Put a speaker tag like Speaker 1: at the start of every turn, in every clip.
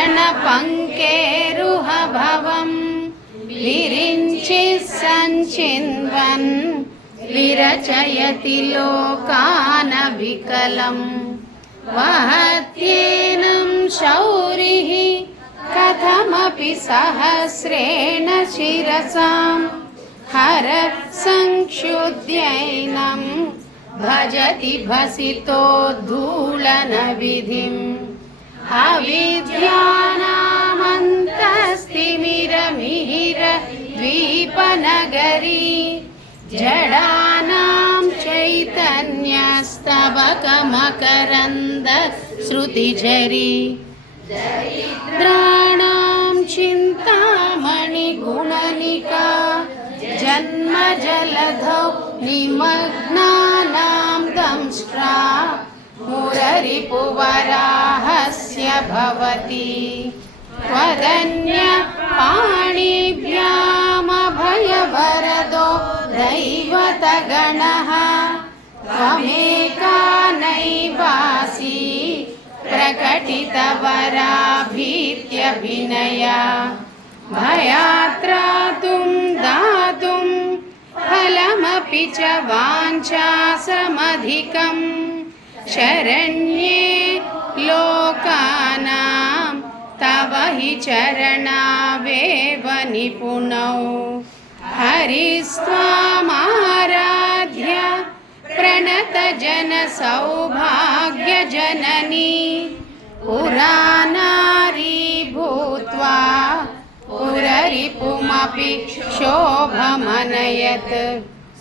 Speaker 1: चरणपङ्केरुहभवं विरिञ्चि सञ्चिन्वन्। विरचयति लोकानविकलं वहत्येनं शौरिः कथमपि सहस्रेण शिरसां हर संक्षुद्यैनं भजति भसितो धूलनविधिम्। अविद्यानामन्तस्तिमिरमिहिर द्वीपनगरी जडानां चैतन्यस्तवकमकरन्दश्रुतिचरी दरिद्राणां चिन्तामणिगुणनिका जन्मजलधौ निमग्ना मुररिपुवराहस्य भवति। त्वदन्यपाणिभ्यामभयवरदो दैवतगणः। त्वमेका नैवासी प्रकटितवराभीत्यभिनया भयात्रातुं दातुं फलमपि च वाञ्छासमधिकम्। शरण्ये लोकानां तव हि चरणावेव निपुणौ हरिस्त्वामाराध्य प्रणतजनसौभाग्यजननी। पुरानारी भूत्वा पुररिपुमपि शोभमनयत्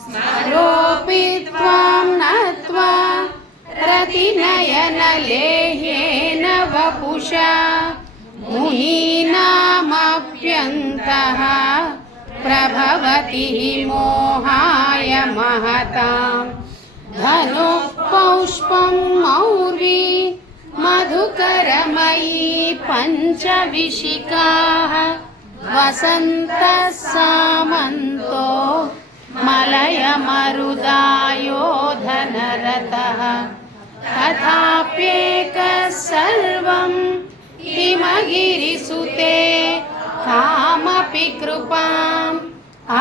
Speaker 1: स्मरोऽपि त्वां नत्वा रतिनयनलेह्येन वपुषा मुनीनामप्यन्तः प्रभवति हि मोहाय महतां धनुः पौष्पं मौर्वी मधुकरमयी पञ्चविशिकाः वसन्तः सामन्तो मलयमरुदायो धनरतः तथाप्येकः सर्वं हिमगिरिसुते कामपि कृपाम्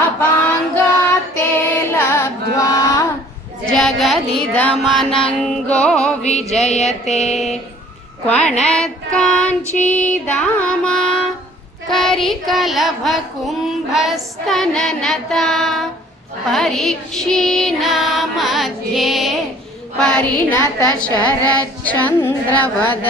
Speaker 1: अपाङ्गात्ते लब्ध्वा जगदिदमनङ्गो विजयते। क्वणत्काञ्चीदामा करिकलभकुम्भस्तननता परीक्षीणा परिणतशरच्चन्द्रवद